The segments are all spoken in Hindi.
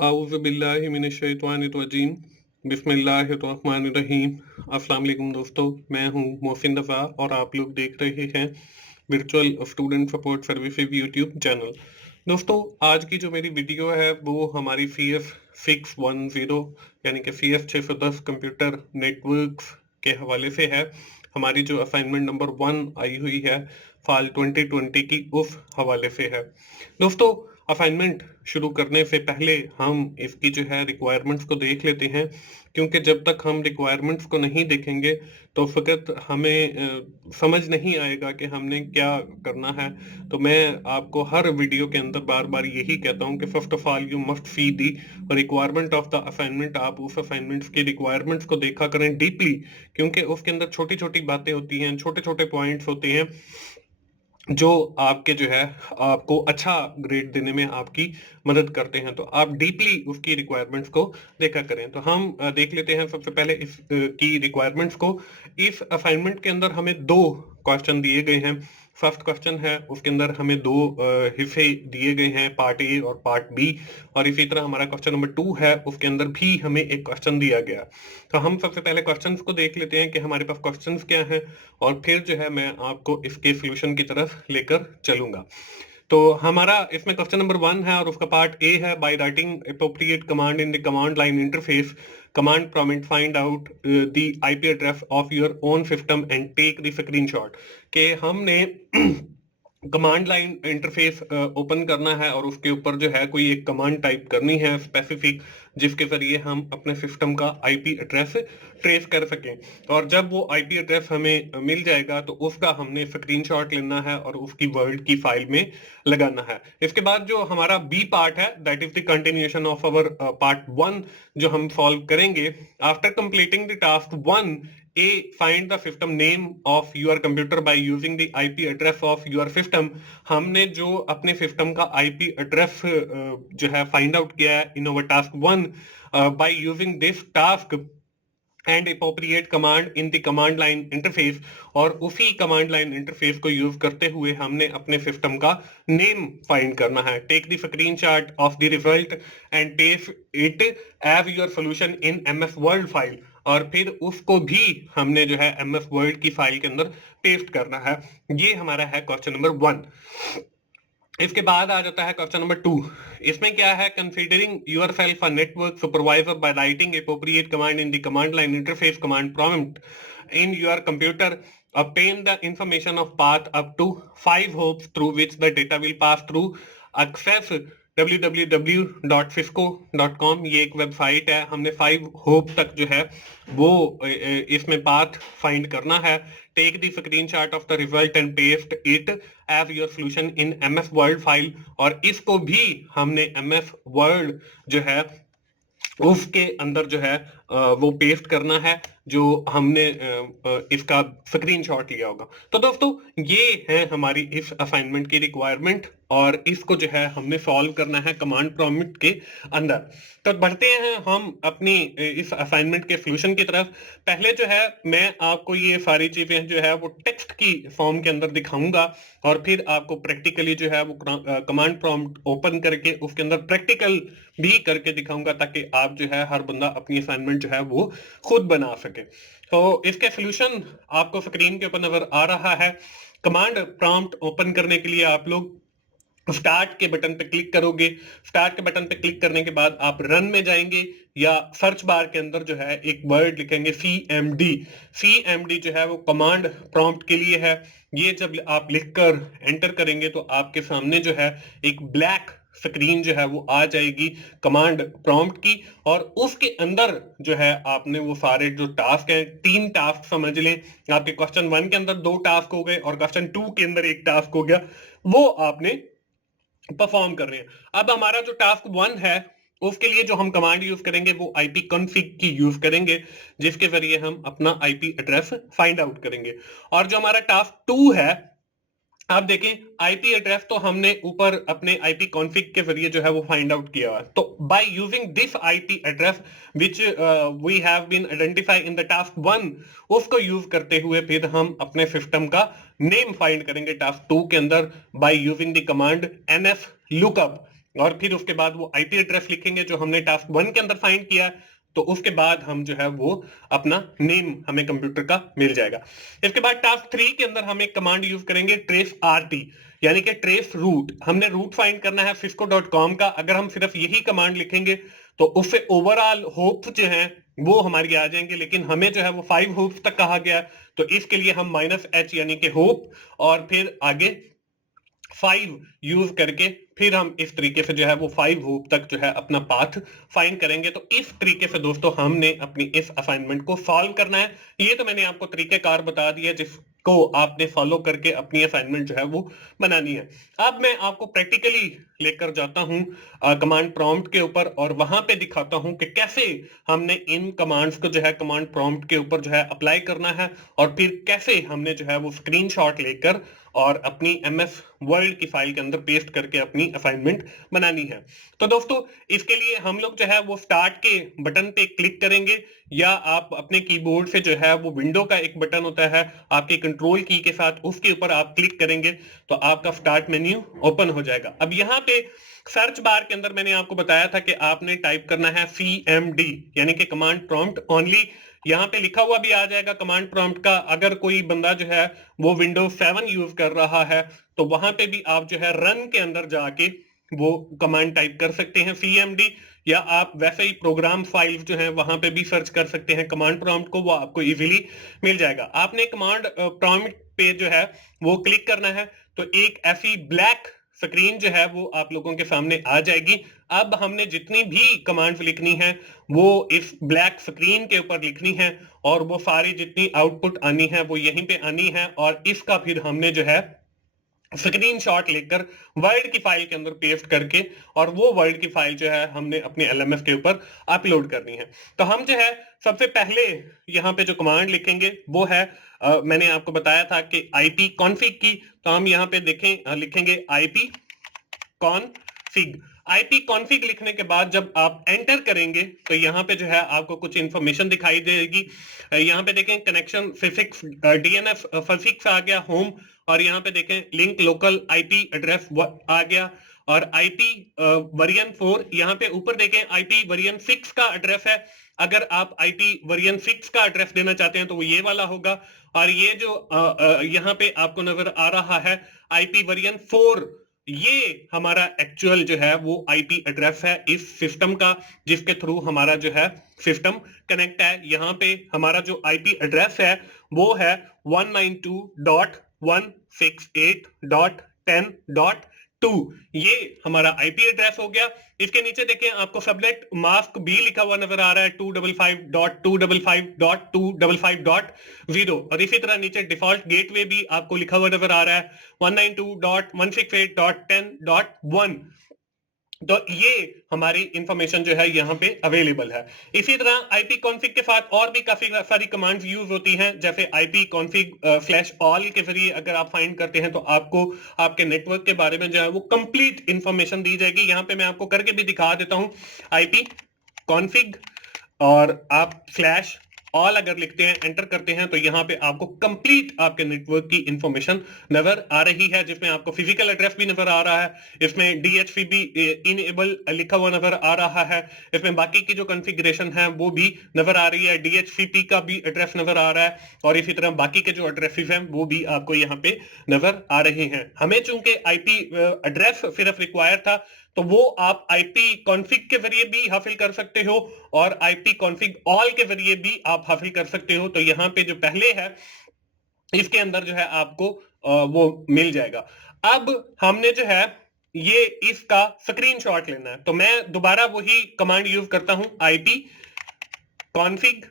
आऊज़ुबिल्लाहिमिनश्शैतानिर्रजीम बिस्मिल्लाहिर्रहमानिर्रहीम। अस्सलाम वालेकुम दोस्तों, मैं हूं मोहसिन रज़ा और आप लोग देख रहे हैं virtual student support services YouTube channel. दोस्तों, आज की जो मेरी वीडियो है वो हमारी CS 610 यानी कि CS 610 कंप्यूटर नेटवर्क्स के हवाले से है। हमारी जो असाइनमेंट नंबर 1 आई हुई है फाल 2020 की, उस हवाले से है। दोस्तों, असाइनमेंट शुरू करने से पहले हम इसकी जो है रिक्वायरमेंट्स को देख लेते हैं, क्योंकि जब तक हम रिक्वायरमेंट्स को नहीं देखेंगे तो फ़कत हमें समझ नहीं आएगा कि हमने क्या करना है। तो मैं आपको हर वीडियो के अंदर बार-बार यही कहता हूँ कि first of all you must see the requirement of the assignment. आप उस असाइनमेंट्स की रिक्वायरमेंट्स को देखा करें डीपली, क्योंकि उसके अंदर छोटी-छोटी बातें होती हैं, छोटे-छोटे पॉइंट्स होते हैं जो आपके जो है आपको अच्छा ग्रेड देने में आपकी मदद करते हैं। तो आप डीपली उसकी रिक्वायरमेंट्स को देखा करें। तो हम देख लेते हैं सबसे पहले इस की रिक्वायरमेंट्स को। इस असाइनमेंट के अंदर हमें 2 क्वेश्चन दिए गए हैं। फर्स्ट क्वेश्चन है, उसके अंदर हमें 2 हिस्से दिए गए हैं, पार्ट ए और पार्ट बी। और इसी तरह हमारा क्वेश्चन नंबर 2 है, उसके अंदर भी हमें एक क्वेश्चन दिया गया। तो हम सबसे पहले क्वेश्चंस को देख लेते हैं कि हमारे पास क्वेश्चंस क्या हैं, और फिर जो है मैं आपको इसके सॉल्यूशन की तरफ लेकर चलूंगा। तो हमारा इसमें क्वेश्चन नंबर 1 है और उसका पार्ट ए है, by writing appropriate command in the command line interface command prompt find out the IP address of your own system and take the screenshot. के हमने कमांड लाइन इंटरफेस ओपन करना है और उसके ऊपर जो है कोई एक कमांड टाइप करनी है स्पेसिफिक, जिसके जरिए हम अपने सिस्टम का आईपी एड्रेस ट्रेस कर सकें। और जब वो आईपी एड्रेस हमें मिल जाएगा तो उसका हमने स्क्रीनशॉट लेना है और उसकी वर्ड की फाइल में लगाना है। इसके बाद जो हमारा बी पार्ट है, that is the continuation of our part 1, जो हम सॉल्व करेंगे। After completing the task 1, A, find the system name of your computer by using the IP address of your system। हमने जो अपने सिस्टम का IP एड्रेस जो है फाइंड आउट किया है in our task 1 by using this task and appropriate command in the command line interface. और उसी कमांड लाइन इंटरफेस को यूज करते हुए हमने अपने सिस्टम का नेम फाइंड करना है। Take the screenshot of the result and paste it as your solution in MS Word file. और फिर उसको भी हमने जो है एमएस वर्ड की फाइल के अंदर पेस्ट करना है। ये हमारा है क्वेश्चन नंबर 1। इसके बाद आ जाता है क्वेश्चन नंबर 2। इसमें क्या है, considering yourself a network supervisor bye writing appropriate command in the command line interface command prompt in your computer obtain the information of path up to 5 hops through which the data will pass through। access www.cisco.com, ये एक वेबसाइट है। हमने 5 होप तक जो है वो इसमें पाथ फाइंड करना है। Take the screenshot of the result and paste it as your solution in MS Word file. और इसको भी हमने एमएस वर्ड जो है उसके अंदर जो है वो पेस्ट करना है, जो हमने इसका स्क्रीनशॉट लिया होगा। तो दोस्तों, ये है हमारी इस असाइनमेंट की रिक्वायरमेंट, और इसको जो है हमने सॉल्व करना है कमांड प्रॉम्प्ट के अंदर। तो बढ़ते हैं हम अपनी इस असाइनमेंट के सॉल्यूशन की तरफ। पहले जो है मैं आपको ये सारी चीजें जो है वो टेक्स्ट की फॉर्म के अंदर दिखाऊंगा, और फिर आपको प्रैक्टिकली जो है वो कमांड प्रॉम्प्ट ओपन करके उसके अंदर प्रैक्टिकल भी करके दिखाऊंगा, ताकि आप जो है हर बंदा अपनी असाइनमेंट जो है वो खुद बना सके। तो इसके सॉल्यूशन आपको स्क्रीन के ऊपर नजर आ रहा है। कमांड प्रॉम्प्ट ओपन करने के लिए आप लोग स्टार्ट के बटन पे क्लिक करोगे। स्टार्ट के बटन पे क्लिक करने के बाद आप रन में जाएंगे, या सर्च बार के अंदर जो है एक वर्ड लिखेंगे CMD। CMD जो है वो कमांड प्रॉम्प्ट के लिए है। ये जब आप लिखकर एंटर करेंगे तो आपके सामने जो है एक ब्लैक स्क्रीन जो है वो आ जाएगी कमांड प्रॉम्प्ट की, और उसके अंदर जो है आपने वो सारे जो टास्क हैं, 3 टास्क समझ लें। आपके क्वेश्चन 1 के अंदर 2 टास्क हो गए और क्वेश्चन 2 के अंदर 1 टास्क हो गया, वो आपने परफॉर्म कर रहे हैं। अब हमारा जो टास्क 1 है उसके लिए जो हम कमांड यूज करेंगे वो आईपी कॉन्फिग की यूज करेंगे, जिसके जरिए हम अपना आईपी एड्रेस फाइंड आउट करेंगे। और जो हमारा टास्क 2 है, आप देखें आईपी एड्रेस तो हमने ऊपर अपने आईपी कॉन्फिग के जरिए जो है वो फाइंड आउट किया है। तो by using this IP address which we have been identify in the task 1, उसको यूज करते हुए फिर हम अपने सिस्टम का नेम फाइंड करेंगे टास्क 2 के अंदर by using the command nf lookup। और फिर उसके बाद वो आईपी एड्रेस लिखेंगे जो हमने टास्क 1 के अंदर फाइंड किया, तो उसके बाद हम जो है वो अपना नेम हमें कंप्यूटर का मिल जाएगा। इसके बाद टास्क 3 के अंदर हम एक कमांड यूज करेंगे ट्रेस आरटी, यानी कि ट्रेस रूट। हमने रूट फाइंड करना है cisco.com का। अगर हम सिर्फ यही कमांड लिखेंगे तो उससे ओवरऑल होप्स जो है वो हमारी आ जाएंगे, लेकिन हमें जो है वो 5 होप्स तक कहा गया, तो इसके लिए हम -h यानी कि होप और फिर आगे 5 यूज करके फिर हम इस तरीके से जो है वो 5 होप तक जो है अपना पाथ फाइंड करेंगे। तो इस तरीके से दोस्तों हमने अपनी इस असाइनमेंट को सॉल्व करना है। ये तो मैंने आपको तरीकेकार बता दिया जिसको आपने फॉलो करके अपनी असाइनमेंट जो है वो बनानी है। अब मैं आपको प्रैक्टिकली लेकर जाता हूं कमांड प्रॉम्प्ट के ऊपर और वहां पे दिखाता हूं कि कैसे हमने इन कमांड्स को जो है कमांड प्रॉम्प्ट के ऊपर जो है अप्लाई करना है, और फिर कैसे हमने जो है वो स्क्रीनशॉट लेकर और अपनी MS वर्ल्ड की फाइल के अंदर पेस्ट करके अपनी असाइनमेंट बनानी है। तो दोस्तों इसके लिए हम लोग जो है वो स्टार्ट के बटन पे क्लिक करेंगे, या आप अपने कीबोर्ड से जो है वो विंडो का एक बटन होता है आपके कंट्रोल की के साथ, उसके ऊपर आप क्लिक करेंगे तो आपका स्टार्ट मेन्यू ओपन हो जाएगा। अब यहाँ पे सर्च बार के अंदर मैंने आपको बताया था कि आपने टाइप करना है CMD यानी कि कमांड प्रॉम्प्ट ओनली। यहाँ पे लिखा हुआ भी आ जाएगा कमांड प्रॉम्प्ट का। अगर कोई बंदा जो है वो विंडोज 7 यूज कर रहा है तो वहां पे भी आप जो है रन के अंदर जाके वो कमांड टाइप कर सकते हैं CMD, या आप वैसे ही प्रोग्राम फाइल जो है वहां पे भी सर्च कर सकते हैं कमांड प्रॉम्प्ट को, वो आपको इजीली मिल जाएगा। आपने कमांड प्रॉम्प्ट पे जो है वो क्लिक करना है तो एक ऐसी ब्लैक स्क्रीन जो है वो आप लोगों के सामने आ जाएगी। अब हमने जितनी भी कमांड्स लिखनी है वो इस ब्लैक स्क्रीन के ऊपर लिखनी है, और वो सारी जितनी आउटपुट आनी है वो यहीं पे आनी है, और इसका फिर हमने जो है स्क्रीनशॉट लेकर वर्ड की फाइल के अंदर पेस्ट करके और वो वर्ड की फाइल जो है हमने अपने LMS के ऊपर अपलोड करनी है। तो हम जो है सबसे पहले यहाँ पे जो कमांड लिखेंगे वो है मैंने आपको बताया था कि IP कॉन्फ़िग की। तो हम यहाँ पे देखें लिखेंगे IP कॉन्फ़िग। IP कॉन्फ़िग लिखने के बाद जब आप एंटर करेंगे तो यहाँ पे जो है आपको कुछ इंफॉर्मेशन दिखाई देगी। यहाँ पे देखें कनेक्शन फिजिक्स DNF फिजिक्स आ गया होम, और यहाँ पे देखें लिंक लोकल IP एड्रेस आ गया, और IP वर्जन 4। यहाँ पे ऊपर देखें IP वर्जन 6 का एड्रेस है। अगर आप IP वर्जन 6 का एड्रेस देना चाहते हैं तो वो ये वाला होगा, और ये जो यहाँ पे आपको नजर आ रहा है IP वर्जन 4, ये हमारा एक्चुअल जो है वो IP एड्रेस है इस सिस्टम का जिसके थ्रू हमारा जो है सिस्टम कनेक्ट है। यहाँ पे हमारा जो IP एड्रेस है वो है 192.168.10.2। ये हमारा IP एड्रेस हो गया। इसके नीचे देखें आपको सबनेट मास्क भी लिखा हुआ नजर आ रहा है 255.255.255.0, और इसी तरह नीचे डिफॉल्ट गेटवे भी आपको लिखा हुआ नजर आ रहा है 192.168.10.1। तो ये हमारी इंफॉर्मेशन जो है यहाँ पे अवेलेबल है। इसी तरह IP कॉन्फ़िग के साथ और भी काफी सारी कमांड्स यूज होती हैं, जैसे IP कॉन्फ़िग /all के जरिए अगर आप फाइंड करते हैं तो आपको आपके नेटवर्क के बारे में जो है वो कंप्लीट इंफॉर्मेशन दी जाएगी। यहाँ पे मैं आपको करके भी दिखा देता हूँ। IP कॉन्फ़िग और आप /all अगर लिखते हैं एंटर करते हैं तो यहाँ पे आपको कंप्लीट आपके नेटवर्क की इंफॉर्मेशन नजर आ रही है, जिसमें आपको फिजिकल एड्रेस भी नजर आ रहा है, इसमें DHCP इनेबल लिखा हुआ नजर आ रहा है, इसमें बाकी की जो कॉन्फ़िगरेशन है वो भी नजर आ रही है, DHCP का भी एड्रेस नजर आ रहा है, और इसी तरह बाकी के जो एड्रेसेस हैं वो भी आपको यहाँ पे नजर आ रहे हैं। हमें चूंकि IP एड्रेस सिर्फ रिक्वायर था तो वो आप IP कॉन्फ़िग के जरिए भी हासिल कर सकते हो और IP कॉन्फ़िग ऑल के जरिए भी आप हासिल कर सकते हो। तो यहाँ पे जो पहले है इसके अंदर जो है आपको वो मिल जाएगा। अब हमने जो है ये इसका स्क्रीनशॉट लेना है, तो मैं दोबारा वही कमांड यूज करता हूं IP कॉन्फ़िग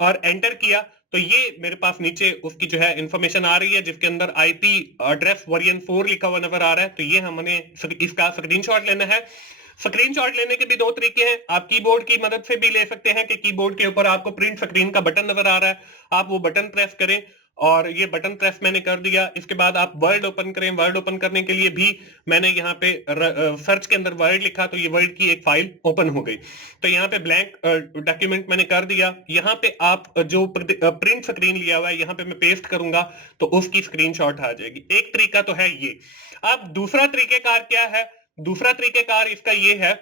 और एंटर किया तो ये मेरे पास नीचे उसकी जो है इंफॉर्मेशन आ रही है जिसके अंदर IP एड्रेस वर्जन 4 लिखा हुआ नजर आ रहा है। तो ये हमने इसका स्क्रीनशॉट लेना है। स्क्रीनशॉट लेने के भी दो तरीके हैं, आप कीबोर्ड की मदद से भी ले सकते हैं कि कीबोर्ड के ऊपर आपको प्रिंट स्क्रीन का बटन नजर आ रहा है, आप वो बटन प्रेस करें, और ये बटन प्रेस मैंने कर दिया। इसके बाद आप वर्ड ओपन करें, वर्ड ओपन करने के लिए भी मैंने यहाँ पे सर्च के अंदर वर्ड लिखा तो ये वर्ड की एक फाइल ओपन हो गई। तो यहाँ पे ब्लैंक डॉक्यूमेंट मैंने कर दिया। यहाँ पे आप जो प्रिंट स्क्रीन लिया हुआ है यहाँ पे मैं पेस्ट करूंगा तो उसकी स्क्रीनशॉट आ जाएगी। एक तरीका तो है ये। अब दूसरा तरीकेकार क्या है, दूसरा तरीकेकार इसका ये है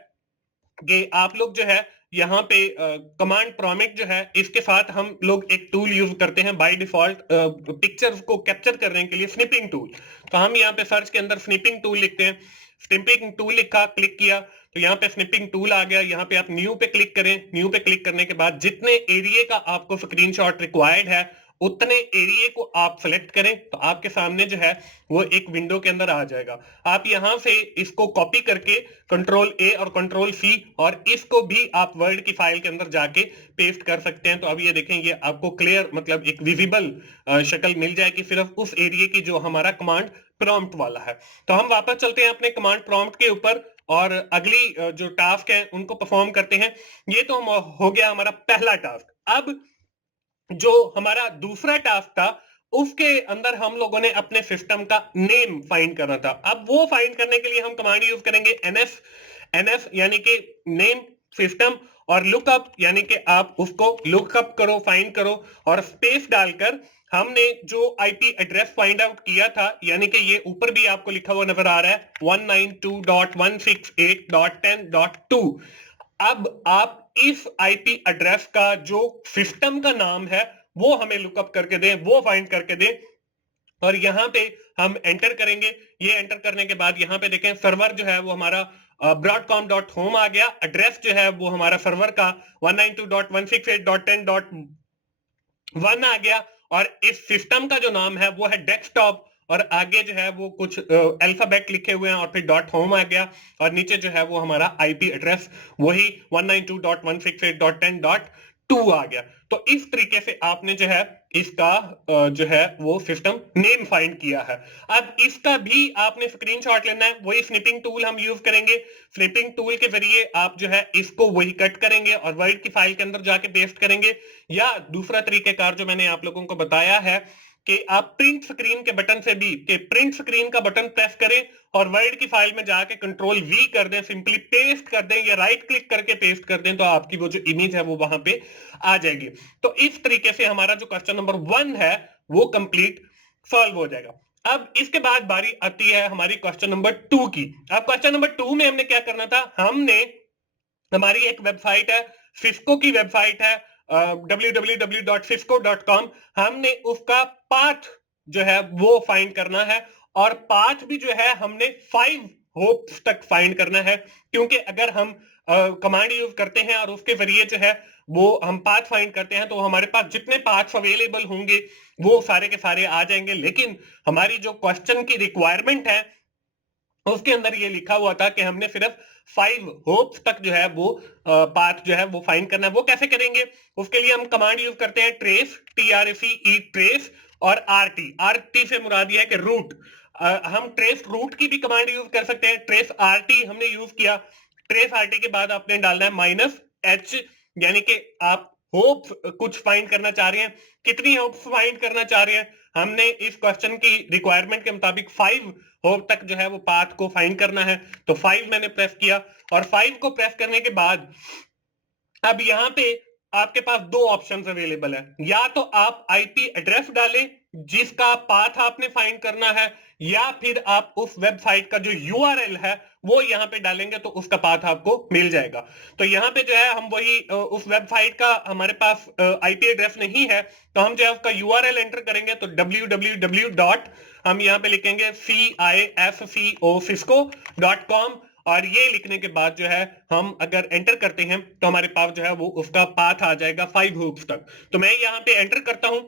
कि आप लोग जो है यहाँ पे कमांड प्रॉम्प्ट जो है इसके साथ हम लोग एक टूल यूज करते हैं बाय डिफॉल्ट पिक्चर्स को कैप्चर करने के लिए, स्निपिंग टूल। तो हम यहाँ पे सर्च के अंदर स्निपिंग टूल लिखते हैं, स्निपिंग टूल लिखा, क्लिक किया तो यहाँ पे स्निपिंग टूल आ गया। यहाँ पे आप न्यू पे क्लिक करें, न्यू पे क्लिक करने के बाद जितने एरिया का आपको स्क्रीनशॉट रिक्वायर्ड है उतने एरिया को आप सेलेक्ट करें तो आपके सामने जो है वो एक विंडो के अंदर आ जाएगा। आप यहां से इसको कॉपी करके कंट्रोल ए और कंट्रोल सी और इसको भी आप वर्ड की फाइल के अंदर जाके पेस्ट कर सकते हैं। तो अब ये देखें, ये आपको क्लियर मतलब एक विजिबल शक्ल मिल जाएगी सिर्फ उस एरिया की जो हमारा कमांड प्रॉम्प्ट वाला है। तो हम वापस चलते हैं अपने कमांड प्रॉम्प्ट के ऊपर और अगली जो टास्क है उनको परफॉर्म करते हैं। ये तो हो गया हमारा पहला टास्क। अब जो हमारा दूसरा टास्क था उसके अंदर हम लोगों ने अपने सिस्टम का नेम फाइंड करना था। अब वो फाइंड करने के लिए हम कमांड यूज करेंगे एनएफ यानी कि नेम सिस्टम और लुकअप यानी कि आप उसको लुकअप करो, फाइंड करो और स्पेस डालकर हमने जो आईपी एड्रेस फाइंड आउट किया था यानी कि ये ऊपर भी आपको लिखा हुआ नजर आ रहा है 192.168.10.2। अब आप इस आईपी एड्रेस का जो सिस्टम का नाम है वो हमें लुकअप करके दें, वो फाइंड करके दें और यहाँ पे हम एंटर करेंगे। ये एंटर करने के बाद यहाँ पे देखें सर्वर जो है वो हमारा broadcom.home आ गया, एड्रेस जो है वो हमारा सर्वर का 192.168.10.1 आ गया और इस सिस्टम का जो नाम है वो है डेस्कटॉप और आगे जो है वो कुछ अल्फाबेट लिखे हुए हैं और फिर .home आ गया और नीचे जो है वो हमारा आईपी एड्रेस वही 192.168.10.2 आ गया। तो इस तरीके से आपने जो है इसका जो है वो सिस्टम नेम फाइंड किया है। अब इसका भी आपने स्क्रीनशॉट लेना है, वही स्निपिंग टूल हम यूज करेंगे। स्निपिंग टूल के जरिए आप जो है इसको वही कट करेंगे और वर्ड की फाइल के अंदर जाके पेस्ट करेंगे या दूसरा तरीकेकार जो मैंने आप लोगों को बताया है कि आप प्रिंट स्क्रीन के बटन से भी कि प्रिंट स्क्रीन का बटन प्रेस करें और वर्ड की फाइल में जाके कंट्रोल वी कर दें, सिंपली पेस्ट कर दें या राइट क्लिक करके पेस्ट कर दें तो आपकी वो जो इमेज है वो वहां पे आ जाएगी। तो इस तरीके से हमारा जो क्वेश्चन नंबर 1 है वो कंप्लीट सॉल्व हो जाएगा। अब इसके बाद बारी आती है हमारी क्वेश्चन नंबर 2 की। अब क्वेश्चन नंबर 2 में हमने क्या करना था, हमने हमारी एक वेबसाइट है, सिस्को की वेबसाइट है www.cisco.com, हमने उसका पाथ जो है वो फाइंड करना है और पाथ भी जो है हमने 5 होप्स तक फाइंड करना है क्योंकि अगर हम कमांड यूज करते हैं और उसके जरिए जो है वो हम पाथ फाइंड करते हैं तो हमारे पास जितने पाथ्स अवेलेबल होंगे वो सारे के सारे आ जाएंगे। लेकिन हमारी जो क्वेश्चन की रिक्वायरमेंट है उसके अंदर ये लिखा हुआ था कि हमने सिर्फ 5 होप्स तक जो है वो पाथ जो है वो फाइंड करना है। वो कैसे करेंगे, उसके लिए हम कमांड यूज करते हैं ट्रेस, TRACE, ट्रेस और RT से मुराद है कि रूट। हम ट्रेस रूट की भी कमांड यूज कर सकते हैं। ट्रेस RT हमने यूज किया, ट्रेस RT के बाद आपने डालना है -H यानी कि आप होप्स कुछ फाइंड करना चाह रहे हैं, कितनी होप्स फाइंड करना चाह रहे हैं। हमने इस क्वेश्चन की रिक्वायरमेंट के मुताबिक 5 होप तक जो है वो पाथ को फाइंड करना है तो 5 मैंने प्रेस किया और 5 को प्रेस करने के बाद अब यहाँ पे आपके पास 2 ऑप्शंस अवेलेबल है, या तो आप आईपी एड्रेस डालें जिसका पाथ आपने फाइंड करना है या फिर आप उस वेबसाइट का जो यूआरएल है वो यहाँ पे डालेंगे तो उसका पाथ आपको मिल जाएगा। तो यहाँ पे जो है हम वही उस वेबसाइट का हमारे पास आईपी एड्रेस नहीं है तो हम जो है उसका यूआरएल एंटर करेंगे तो www. हम यहाँ पे लिखेंगे cisco.com और ये लिखने के बाद जो है हम अगर एंटर करते हैं तो हमारे पास जो है वो उसका पाथ आ जाएगा 5 होप्स तक। तो मैं यहाँ पे एंटर करता हूं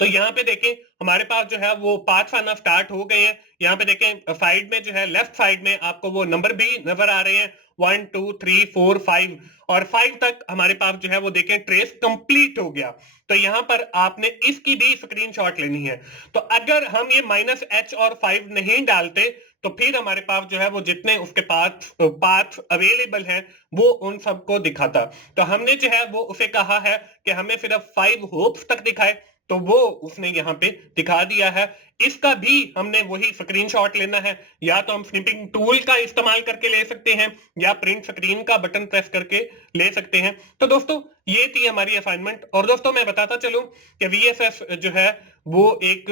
तो यहाँ पे देखें हमारे पास जो है वो पाथ आना स्टार्ट हो गए हैं। यहाँ पे देखें साइड में जो है लेफ्ट साइड में आपको वो नंबर भी नजर आ रहे हैं 1 2 3 4 5 और 5 तक हमारे पास जो है वो देखें ट्रेस कंप्लीट हो गया। तो यहाँ पर आपने इसकी भी स्क्रीनशॉट लेनी है। तो अगर हम ये -H और 5 नहीं डालते तो फिर हमारे पास जो है वो जितने उसके पाथ अवेलेबल हैं वो उन सबको दिखाता। तो हमने जो है वो उसे कहा है कि हमें सिर्फ 5 होप्स तक दिखाए तो वो उसने यहाँ पे दिखा दिया है। इसका भी हमने वही स्क्रीनशॉट लेना है, या तो हम स्निपिंग टूल का इस्तेमाल करके ले सकते हैं या प्रिंट स्क्रीन का बटन प्रेस करके ले सकते हैं। तो दोस्तों ये थी हमारी असाइनमेंट और दोस्तों मैं बताता चलूं कि VSS जो है वो एक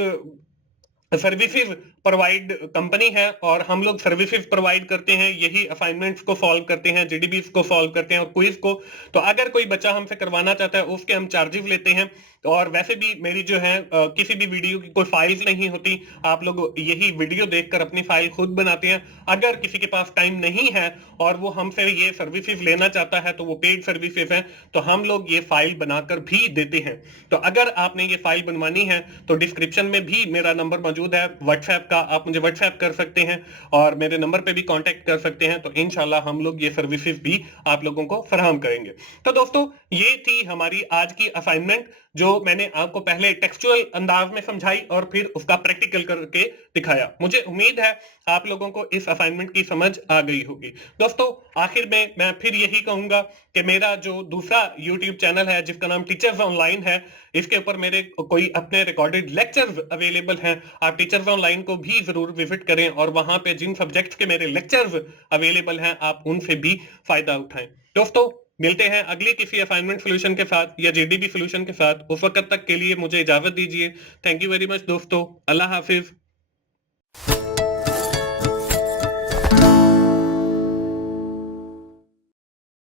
सर्विसेज प्रोवाइड कंपनी है और हम लोग सर्विसेज प्रोवाइड करते हैं, यही असाइनमेंट्स को सॉल्व करते हैं, जीडीबीस को सॉल्व करते हैं और क्विज को। तो अगर कोई बच्चा हमसे करवाना चाहता है उसके हम चार्जेस लेते हैं। और वैसे भी मेरी जो है किसी भी वीडियो की कोई फाइल्स नहीं होती, आप लोग यही वीडियो देखकर अपनी फाइल खुद बनाते हैं। अगर किसी के पास टाइम नहीं है और वो हमसे ये सर्विसेज लेना चाहता है तो वो पेड सर्विसेज हैं, तो हम लोग ये फाइल बनाकर भी देते हैं। तो अगर आपने ये फाइल बनवानी है तो डिस्क्रिप्शन में भी मेरा नंबर मौजूद है व्हाट्सएप का, आप मुझे व्हाट्सएप कर सकते हैं और मेरे नंबर पे भी कांटेक्ट कर सकते हैं। तो इंशाल्लाह हम लोग ये सर्विसेज भी आप लोगों को फराहम करेंगे। तो दोस्तों, ये थी हमारी आज की असाइनमेंट, जो मैंने आपको पहले टेक्सचुअल अंदाज में समझाई और फिर उसका प्रैक्टिकल करके दिखाया। मुझे उम्मीद है आप लोगों को इस असाइनमेंट की समझ आ गई होगी। दोस्तों, आखिर में मैं फिर यही कहूंगा कि मेरा जो दूसरा YouTube चैनल है जिसका नाम टीचर्स ऑनलाइन है, इसके ऊपर मेरे कोई अपने रिकॉर्डेड लेक्चर्स अवेलेबल हैं। आप टीचर्स ऑनलाइन को भी जरूर विजिट करें और वहां पे जिन सब्जेक्ट्स के मेरे लेक्चर्स अवेलेबल हैं आप उनसे भी फायदा उठाएं। दोस्तों, मिलते हैं अगले किसी असाइनमेंट सोल्यूशन के साथ या जीडीबी सोल्यूशन के साथ। उस वक्त तक के लिए मुझे इजाजत दीजिए। थैंक यू वेरी मच दोस्तों। अल्लाह हाफिज।